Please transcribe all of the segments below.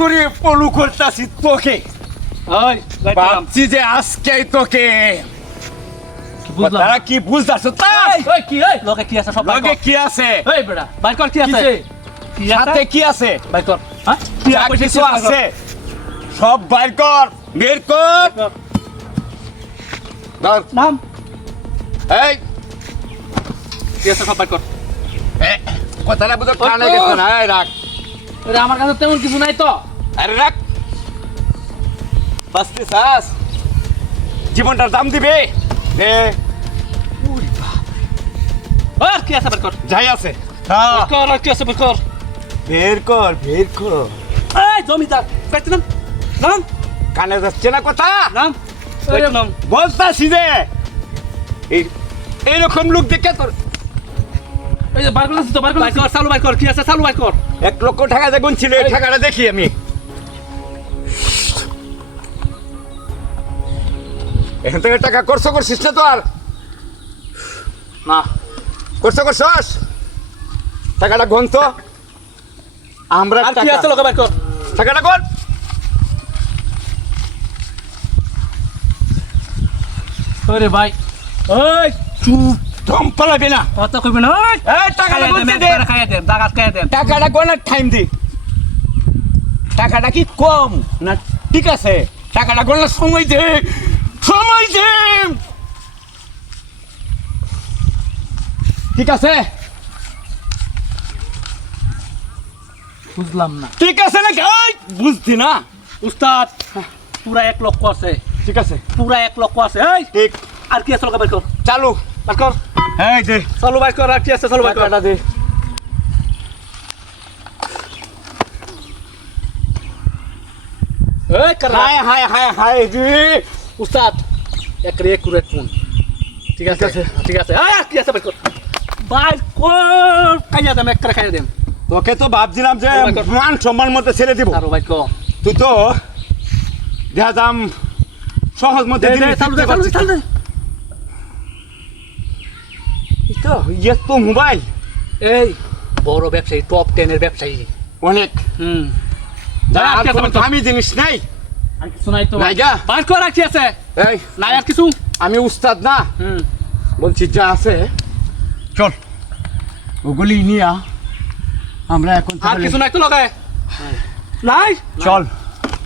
করে পলু করতাছি তোকে ওই ভাবছি যে আজকেই তোকে বুঝলাম তারা কি বুঝতাছ তাই ওই কি ওই লোকে কি আছে সব লগে কি আছে ওই বেটা বাইর কর কি আছে কি আছে সাথে কি আছে বাইর কর হ্যাঁ কি যা কিছু আছে সব বাইর কর বের কর ধর নাম এই কি আছে সব বাইর কর কথাটা বুঝো কানে গেছে না এই রাখ আরে আমার কাছে তেমন কিছু নাই তো আরে রাখ বাস্তি সাস জীবনটার দাম দিবে এ আর কি আছে বাইর কর যাই আছে বাইর কর আর কি আছে বাইর কর বের কর এই জমিদার বাইতে নাম নাম কানে যাচ্ছে না কথা নাম বাইতে নাম বলতাছি যে এই এইরকম লোক দেখে তোর এই যে বাইর করছিস তো বাইর কর চালু বাইর কর কি আছে চালু বাইর কর 1 লক্ষ টাকা যে গুনছিল এই টাকাটা দেখি আমি এখান থেকে টাকা করছিস না তো আর না করছস টাকাটা গন তো আমরা আর কি আছে লোকে বাইর কর টাকাটা গন ওরে ভাই ওই চুপ দম পালাবে না কথা কইবে না ওই এই টাকাটা গুনতে দে খাইয়া দে দাগাত খাইয়া দে টাকাটা গনার টাইম দে টাকাটা কি কম না ঠিক আছে টাকাটা গনার সময় দে ঠিক আছে বুঝলাম না ঠিক আছে না বুঝতি না উস্তাদ পুরা 1 লক্ষ আছে ঠিক আছে পুরা 1 লক্ষ আছে এই ঠিক আর কি আছে লোকে বাইর কর চালু বাইর কর এই দে চালু বাইর কর আর কি আছে চালু বাইর কর টাকাটা দে এই কর হায় রে উস্তাদ এক ফোন ঠিক আছে ঠিক আছে আর কি আছে বাইর কর বাইর কর খাইয়া দেম এক করে খাইয়া দেম তোকে তো ভাবছিলাম যে Oh my God. মান সম্মান মতো ছেড়ে দিব চালু বাইর কর তুই তো দেখা যাম সহজ মধ্যে দে দিলি দে চালু দে চালু দে চালু দে এই তো ইয়ে তো মোবাইল এই বড় ব্যবসায়ী টপ 10 এর ব্যবসায়ী অনেক আর আর কি আছে কোনো বাইর কর? দামি জিনিস নাই আর কিছু নাই তো নাই গা? বাইর কর আর কি আছে এই নাই আর কিছু আমি উস্তাদ না বলছি যা আছে চল ওগুলি নিয়া আমরা এখন আর কিছু নাই তো লগে নাই চল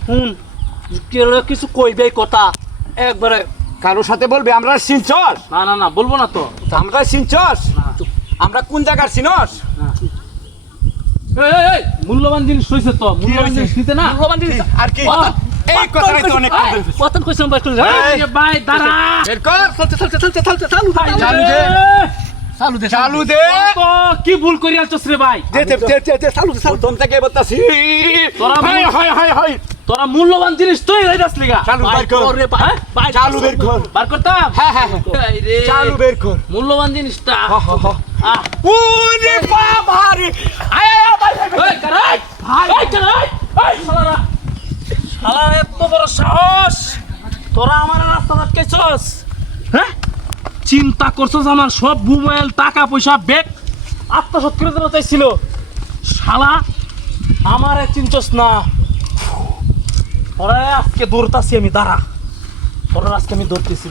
হুন কেউ কিছু কইবে কথা একবারে কারোর সাথে বলবে আমরা সিনচর না না না বলবো না তো আমরা সিনচর না আমরা কোন জায়গার সিনস এই মূল্যবান জিনিস হইছে তো মূল্যবান জিনিস নিতে না মূল্যবান জিনিস আর কি এই কথাই তো অনেক কতন কইছম বাস করে এই, ভাই দাঁড়া বের কর চলতে চালু চালু দে। চালু দে তো কি ভুল করি আছস রে ভাই দে চালু প্রথম থেকে বলতাছি তোরা হাই তোরা মূল্যবান জিনিস তুই রাইদাস লিগা চালু বের কর। রে ভাই ভাই চালু বের কর। বার করতাম হ্যাঁ এই রে চালু বের কর মূল্যবান জিনিসটা আহ ওরে বাবা রে এই কারাই ভাই এই কারাই এই শালারা শালা এত বড় সাহস তোরা আমার রাস্তা আটকাইছস হ্যাঁ চিন্তা করছস আমার সব মোবাইল টাকা পয়সা ব্যাগ আত্মসাৎ করে দিতে চাইছিল শালা আমারে চিনছস না তোরা আজকে দৌড়তাছি আমি দাঁড়া তোরা আজকে আমি দৌড়তেছি